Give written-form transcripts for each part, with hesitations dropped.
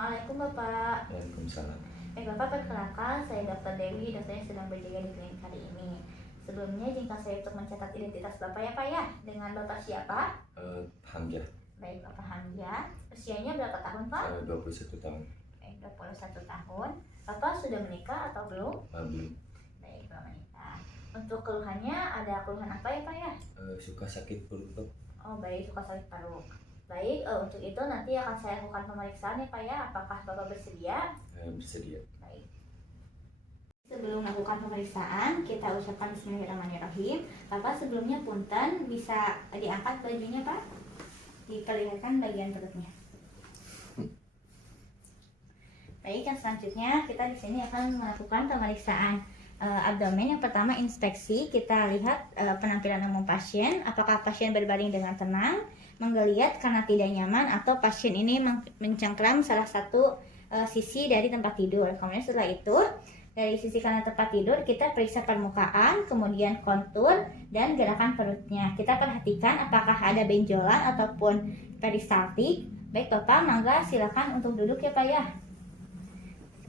Assalamualaikum Bapak. Waalaikumsalam. Bapak perkenalkan, saya Dr. Dewi, dokter yang sedang berjaga di klinik hari ini. Sebelumnya izinkan saya untuk mencatat identitas Bapak ya Pak ya. Dengan Bapak siapa? Hamzah. Baik, Bapak Hamzah. Usianya berapa tahun Pak? 21 tahun. Baik, 21 tahun. Bapak sudah menikah atau belum? Belum. Baik, belum menikah. Untuk keluhannya, ada keluhan apa ya Pak ya? Suka sakit perut, Dok. Oh baik, suka sakit paru. Baik, untuk itu nanti akan saya lakukan pemeriksaan ya Pak ya. Apakah Bapak bersedia? Bersedia. Baik. Sebelum melakukan pemeriksaan, kita ucapkan Bismillahirrahmanirrahim. Bapak sebelumnya punten, bisa diangkat bajunya Pak? Diperlihatkan bagian perutnya. Baik, yang selanjutnya kita di sini akan melakukan pemeriksaan abdomen. Yang pertama inspeksi, kita lihat penampilan umum pasien, apakah pasien berbaring dengan tenang, menggeliat karena tidak nyaman, atau pasien ini mencengkram salah satu sisi dari tempat tidur. Kemudian setelah itu dari sisi kanan tempat tidur kita periksa permukaan, kemudian kontur dan gerakan perutnya. Kita perhatikan apakah ada benjolan ataupun peristaltik. Baik Bapak, mangga silakan untuk duduk ya Pak ya.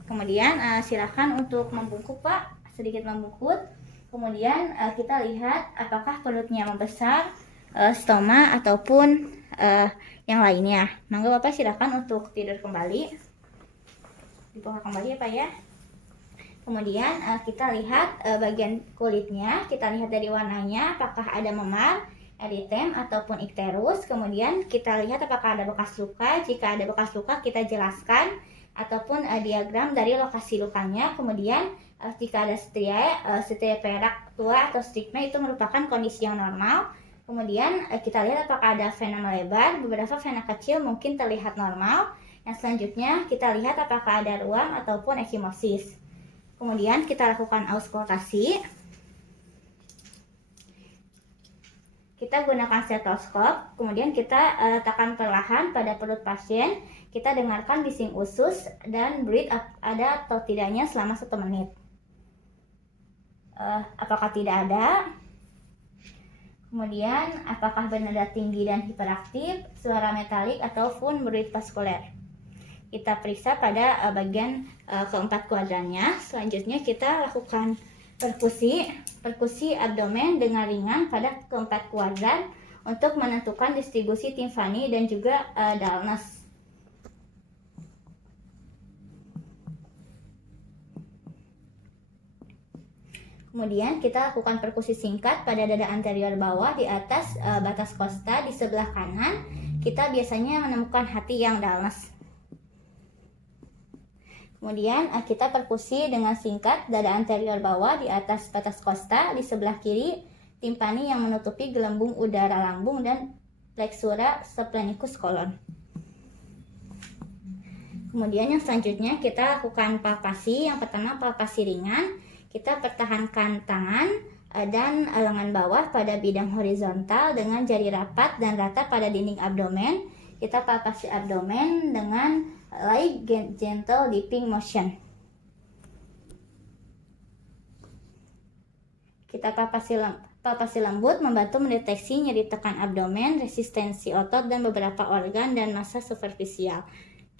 Kemudian silakan untuk membungkuk Pak, sedikit membungkuk. Kemudian kita lihat apakah perutnya membesar, stoma ataupun yang lainnya. Mangga Bapak silakan untuk tidur kembali, dibuka kembali ya Pak ya. Kemudian kita lihat bagian kulitnya, kita lihat dari warnanya apakah ada memar, eritem ataupun ikterus. Kemudian kita lihat apakah ada bekas luka. Jika ada bekas luka kita jelaskan ataupun diagram dari lokasi lukanya. Kemudian jika ada striae perak tua atau stigma, itu merupakan kondisi yang normal. Kemudian kita lihat apakah ada vena melebar, beberapa vena kecil mungkin terlihat normal. Yang selanjutnya kita lihat apakah ada ruam ataupun ekimosis. Kemudian kita lakukan auskultasi. Kita gunakan stetoskop, kemudian kita tekan perlahan pada perut pasien. Kita dengarkan bising usus dan breathe ada atau tidaknya selama 1 menit. Apakah tidak ada? Kemudian apakah bernada tinggi dan hiperaktif, suara metalik ataupun breathe vaskuler. Kita periksa pada bagian keempat kuadrannya. Selanjutnya kita lakukan perkusi abdomen dengan ringan pada keempat kuadran untuk menentukan distribusi timpani dan juga dullness. Kemudian kita lakukan perkusi singkat pada dada anterior bawah di atas batas kosta di sebelah kanan. Kita biasanya menemukan hati yang dullness. Kemudian kita perkusi dengan singkat dada anterior bawah di atas batas kosta di sebelah kiri, timpani yang menutupi gelembung udara lambung dan plexura splenikus kolon. Kemudian yang selanjutnya kita lakukan palpasi. Yang pertama palpasi ringan. Kita pertahankan tangan dan lengan bawah pada bidang horizontal dengan jari rapat dan rata pada dinding abdomen. Kita palpasi abdomen dengan light gentle dipping motion. Kita palpasi lembut membantu mendeteksi nyeri tekan abdomen, resistensi otot dan beberapa organ dan massa superficial.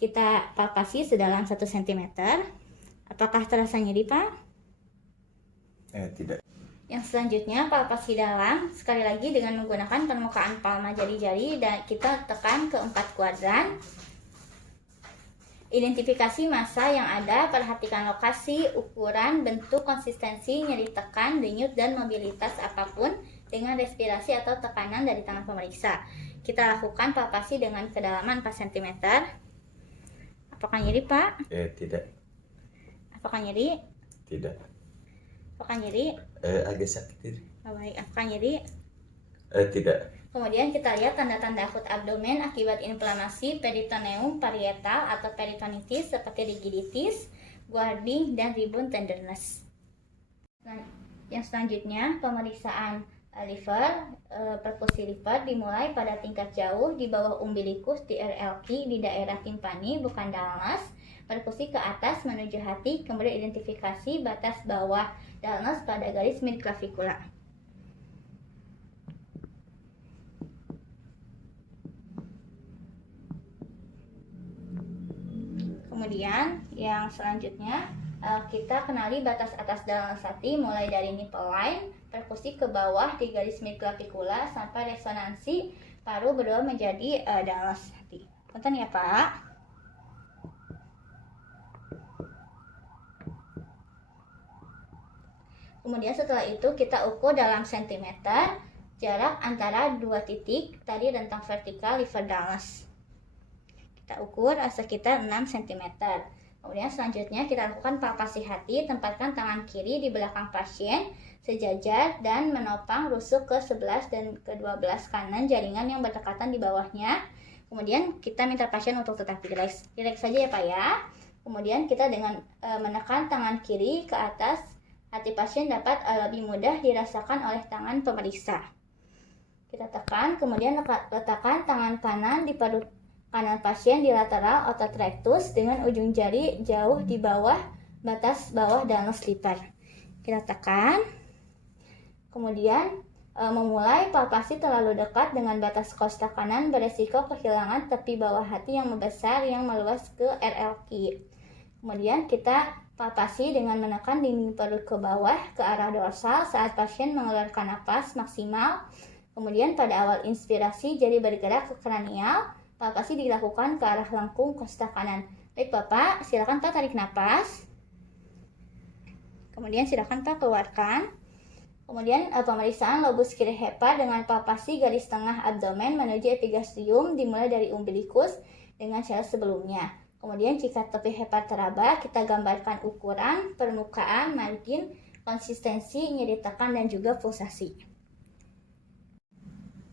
Kita palpasi sedalam 1 cm. Apakah terasa nyeri Pak? Tidak. Yang selanjutnya palpasi dalam, sekali lagi dengan menggunakan permukaan palma jari-jari dan kita tekan ke 4 kuadran. Identifikasi massa yang ada, perhatikan lokasi, ukuran, bentuk, konsistensi, nyeri tekan, denyut, dan mobilitas apapun dengan respirasi atau tekanan dari tangan pemeriksa. Kita lakukan palpasi dengan kedalaman 4 cm. Apakah nyeri Pak? Tidak. Apakah nyeri? Tidak. Apakah nyeri? Agak sakit. Baik, apakah nyeri? Tidak. Kemudian kita lihat tanda-tanda akut abdomen akibat inflamasi peritoneum parietal atau peritonitis seperti rigiditis, guarding, dan ribun tenderness. Nah, yang selanjutnya pemeriksaan liver, perkusi liver dimulai pada tingkat jauh di bawah umbilikus di RLQ di daerah timpani bukan dullness. Perkusi ke atas menuju hati, kemudian identifikasi batas bawah dullness pada garis midclavikula. Kemudian yang selanjutnya kita kenali batas atas dalam hati mulai dari nipple line, perkusi ke bawah di garis midclavicular sampai resonansi paru berdua menjadi dalam hati. Punten ya Pak. Kemudian setelah itu kita ukur dalam sentimeter jarak antara dua titik tadi rentang vertikal liver Dallas. Kita ukur sekitar 6 cm. Kemudian selanjutnya kita lakukan palpasi hati, tempatkan tangan kiri di belakang pasien sejajar dan menopang rusuk ke-11 dan ke-12 kanan jaringan yang berdekatan di bawahnya. Kemudian kita minta pasien untuk tetap rileks. Rileks saja ya Pak ya. Kemudian kita dengan menekan tangan kiri ke atas hati pasien dapat lebih mudah dirasakan oleh tangan pemeriksa. Kita tekan, kemudian letakkan tangan kanan di perut kanan pasien di lateral otot rectus dengan ujung jari jauh di bawah batas bawah dan slipper. Kita tekan, kemudian memulai palpasi terlalu dekat dengan batas kosta kanan beresiko kehilangan tepi bawah hati yang membesar yang meluas ke RLQ. Kemudian kita palpasi dengan menekan dinding perut ke bawah ke arah dorsal saat pasien mengeluarkan napas maksimal. Kemudian pada awal inspirasi jari bergerak ke kranial, palpasi dilakukan ke arah lengkung kosta kanan. Baik Bapak, silakan Pak tarik napas. Kemudian silakan Pak keluarkan. Kemudian pemeriksaan lobus kiri hepa dengan palpasi garis tengah abdomen menuju epigastrium dimulai dari umbilikus dengan sel sebelumnya. Kemudian jika tepi hepa teraba, kita gambarkan ukuran, permukaan, margin, konsistensi, nyeri tekan, dan juga pulsasi.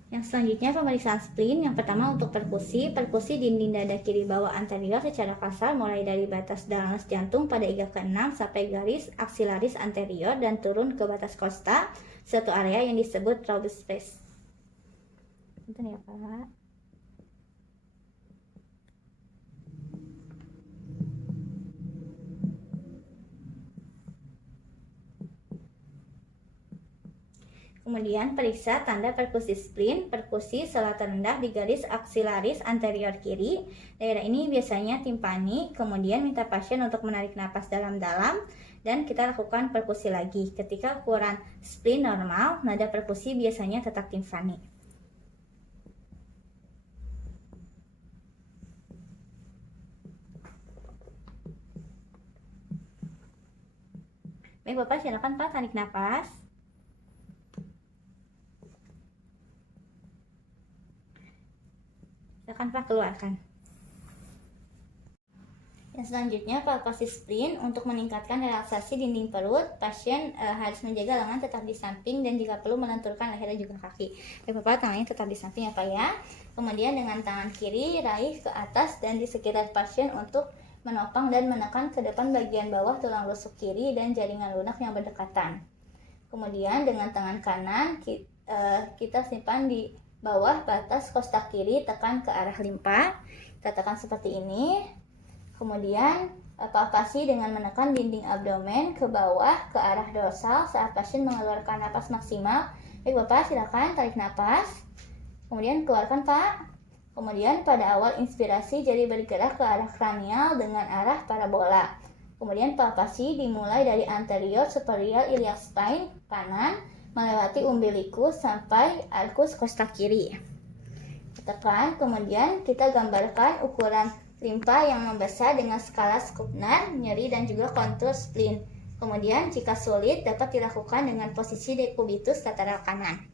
Yang selanjutnya pemeriksaan spleen. Yang pertama untuk perkusi dinding dada kiri bawah anterior secara kasar mulai dari batas dalas jantung pada iga ke-6 sampai garis aksilaris anterior dan turun ke batas kosta, satu area yang disebut Raube space. Bentar ya Pak. Kemudian periksa tanda perkusi spleen, perkusi selatan rendah di garis aksilaris anterior kiri. Daerah ini biasanya timpani. Kemudian minta pasien untuk menarik napas dalam-dalam dan kita lakukan perkusi lagi. Ketika ukuran spleen normal, nada perkusi biasanya tetap timpani. Baik Bapak, silakan Pak tarik napas. Silakan Pak keluarkan. Yang selanjutnya palpasi spleen. Untuk meningkatkan relaksasi dinding perut, pasien harus menjaga lengan tetap di samping dan jika perlu melenturkan leher dan juga kaki. Baik Bapak, tangannya tetap di samping ya Pak ya. Kemudian dengan tangan kiri raih ke atas dan di sekitar pasien untuk menopang dan menekan ke depan bagian bawah tulang rusuk kiri dan jaringan lunak yang berdekatan. Kemudian dengan tangan kanan kita simpan di bawah batas kosta kiri, tekan ke arah limpa. Kita tekan seperti ini. Kemudian palpasi dengan menekan dinding abdomen ke bawah ke arah dorsal saat pasien mengeluarkan napas maksimal. Baik Bapak, silakan tarik napas. Kemudian keluarkan Pak. Kemudian pada awal inspirasi jari bergerak ke arah kranial dengan arah parabola. Kemudian palpasi dimulai dari anterior superior iliac spine kanan melewati umbilikus sampai arkus kosta kiri. Tekan, kemudian kita gambarkan ukuran limpa yang membesar dengan skala Skupner, nyeri dan juga kontur spleen. Kemudian jika sulit dapat dilakukan dengan posisi dekubitus lateral kanan.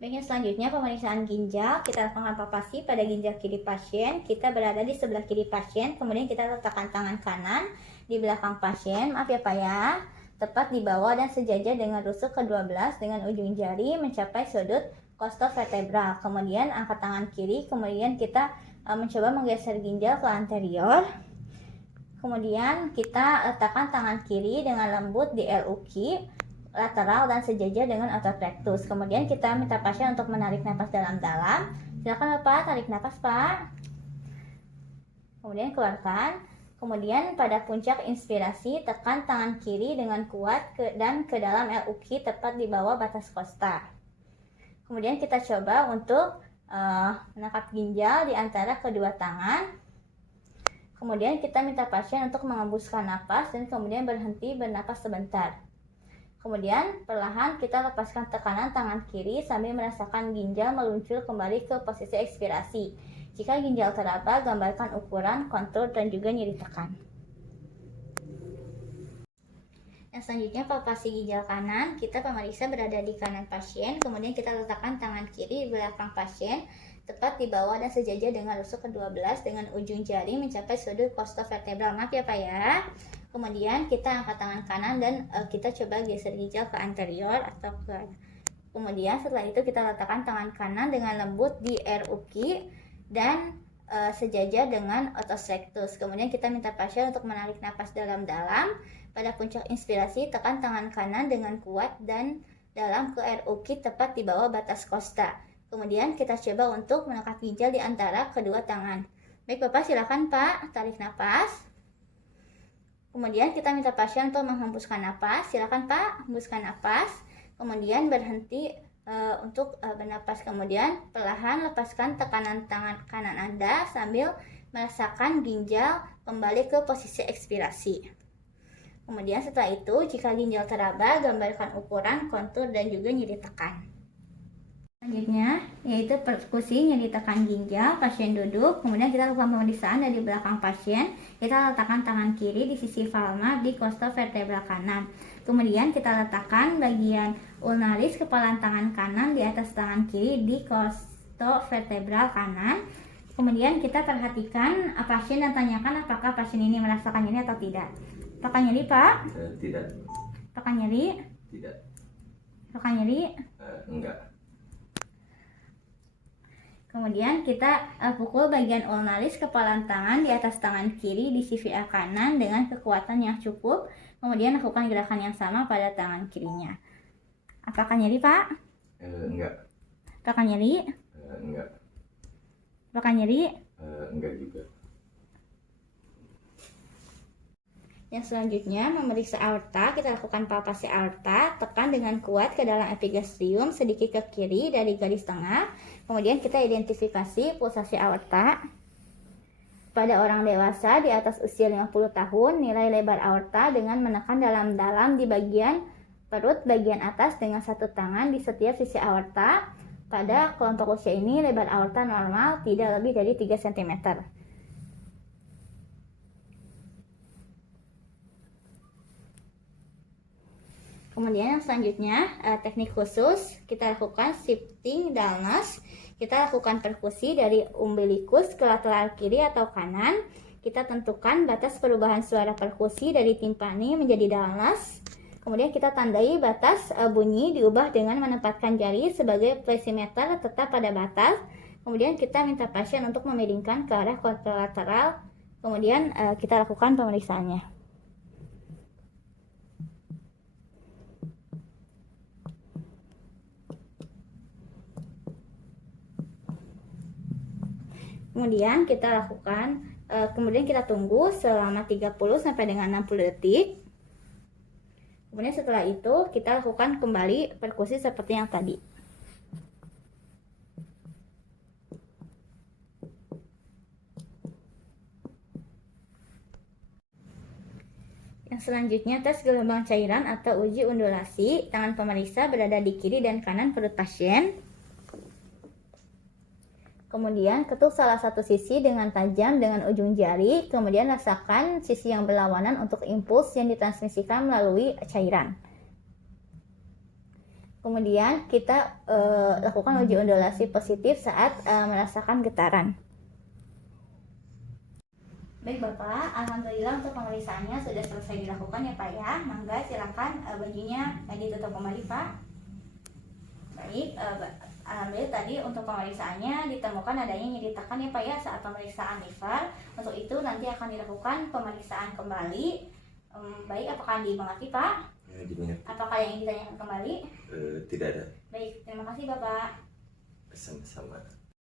Baiknya selanjutnya pemeriksaan ginjal. Kita lakukan palpasi pada ginjal kiri pasien. Kita berada di sebelah kiri pasien, kemudian kita letakkan tangan kanan di belakang pasien. Maaf ya Pak ya. Tepat di bawah dan sejajar dengan rusuk ke-12 dengan ujung jari mencapai sudut costovertebral. Kemudian angkat tangan kiri, kemudian kita mencoba menggeser ginjal ke anterior. Kemudian kita letakkan tangan kiri dengan lembut di LUQ lateral dan sejajar dengan otot rectus. Kemudian kita minta pasien untuk menarik napas dalam-dalam. Silakan Bapak tarik napas Pak. Kemudian keluarkan. Kemudian pada puncak inspirasi, tekan tangan kiri dengan kuat dan ke dalam LUQ tepat di bawah batas kosta. Kemudian kita coba untuk menangkap ginjal di antara kedua tangan. Kemudian kita minta pasien untuk mengembuskan napas dan kemudian berhenti bernapas sebentar. Kemudian perlahan kita lepaskan tekanan tangan kiri sambil merasakan ginjal meluncur kembali ke posisi ekspirasi. Jika ginjal teraba, gambarkan ukuran, kontur, dan juga nyeri tekan. Yang selanjutnya palpasi ginjal kanan, kita pemeriksa berada di kanan pasien, kemudian kita letakkan tangan kiri di belakang pasien, tepat di bawah dan sejajar dengan rusuk ke-12 dengan ujung jari mencapai sudut costovertebral. Maaf ya Pak ya. Kemudian kita angkat tangan kanan dan kita coba geser ginjal ke anterior atau ke. Kemudian setelah itu kita letakkan tangan kanan dengan lembut di RUQ dan sejajar dengan otos rectus. Kemudian kita minta pasien untuk menarik napas dalam-dalam. Pada puncak inspirasi, tekan tangan kanan dengan kuat dan dalam ke RUQ tepat di bawah batas kosta. Kemudian kita coba untuk menekan ginjal di antara kedua tangan. Baik Bapak, silakan Pak, tarik napas. Kemudian kita minta pasien untuk menghembuskan napas. Silakan Pak, hembuskan napas. Kemudian berhenti untuk bernapas. Kemudian perlahan lepaskan tekanan tangan kanan Anda sambil merasakan ginjal kembali ke posisi ekspirasi. Kemudian setelah itu, jika ginjal teraba, gambarkan ukuran, kontur, dan juga nyeri tekan. Selanjutnya, yaitu perkusi nyeri tekan ginjal, pasien duduk, kemudian kita lakukan pemeriksaan dari belakang pasien, kita letakkan tangan kiri di sisi valma di costovertebral kanan. Kemudian kita letakkan bagian ulnaris kepala tangan kanan di atas tangan kiri di costovertebral kanan. Kemudian kita perhatikan pasien dan tanyakan apakah pasien ini merasakan nyeri atau tidak. Apakah nyeri Pak? Tidak. Apakah nyeri? Tidak. Apakah nyeri? Enggak. Kemudian kita pukul bagian ulnaris kepala tangan di atas tangan kiri di CVA kanan dengan kekuatan yang cukup. Kemudian lakukan gerakan yang sama pada tangan kirinya. Apakah nyeri Pak? Enggak. Apakah nyeri? Enggak. Apakah nyeri? Enggak juga. Yang selanjutnya memeriksa aorta, kita lakukan palpasi aorta, tekan dengan kuat ke dalam epigastrium sedikit ke kiri dari garis tengah. Kemudian kita identifikasi pulsasi aorta. Pada orang dewasa di atas usia 50 tahun, nilai lebar aorta dengan menekan dalam-dalam di bagian perut bagian atas dengan satu tangan di setiap sisi aorta. Pada kelompok usia ini, lebar aorta normal tidak lebih dari 3 cm. Kemudian yang selanjutnya teknik khusus kita lakukan shifting dullness. Kita lakukan perkusi dari umbilikus ke lateral kiri atau kanan. Kita tentukan batas perubahan suara perkusi dari timpani menjadi dullness. Kemudian kita tandai batas bunyi diubah dengan menempatkan jari sebagai plesimeter tetap pada batas. Kemudian kita minta pasien untuk memiringkan ke arah kontralateral. Kemudian kita lakukan pemeriksaannya. Kemudian kita lakukan, kemudian kita tunggu selama 30 sampai dengan 60 detik. Kemudian setelah itu kita lakukan kembali perkusi seperti yang tadi. Yang selanjutnya tes gelombang cairan atau uji undulasi. Tangan pemeriksa berada di kiri dan kanan perut pasien. Kemudian ketuk salah satu sisi dengan tajam dengan ujung jari, kemudian rasakan sisi yang berlawanan untuk impuls yang ditransmisikan melalui cairan. Kemudian kita lakukan uji undulasi positif saat merasakan getaran. Baik Bapak, alhamdulillah untuk pemeriksaannya sudah selesai dilakukan ya Pak ya. Mangga silakan bajunya ditutup kembali Pak. Baik, alhamdulillah tadi untuk pemeriksaannya ditemukan adanya nyeri tekan ya Pak ya saat pemeriksaan liver. Untuk itu nanti akan dilakukan pemeriksaan kembali. Baik, apakah dimengerti Pak? Ya, dimengerti. Apakah yang ditanyakan kembali? Tidak ada. Baik, terima kasih Bapak. Sama-sama.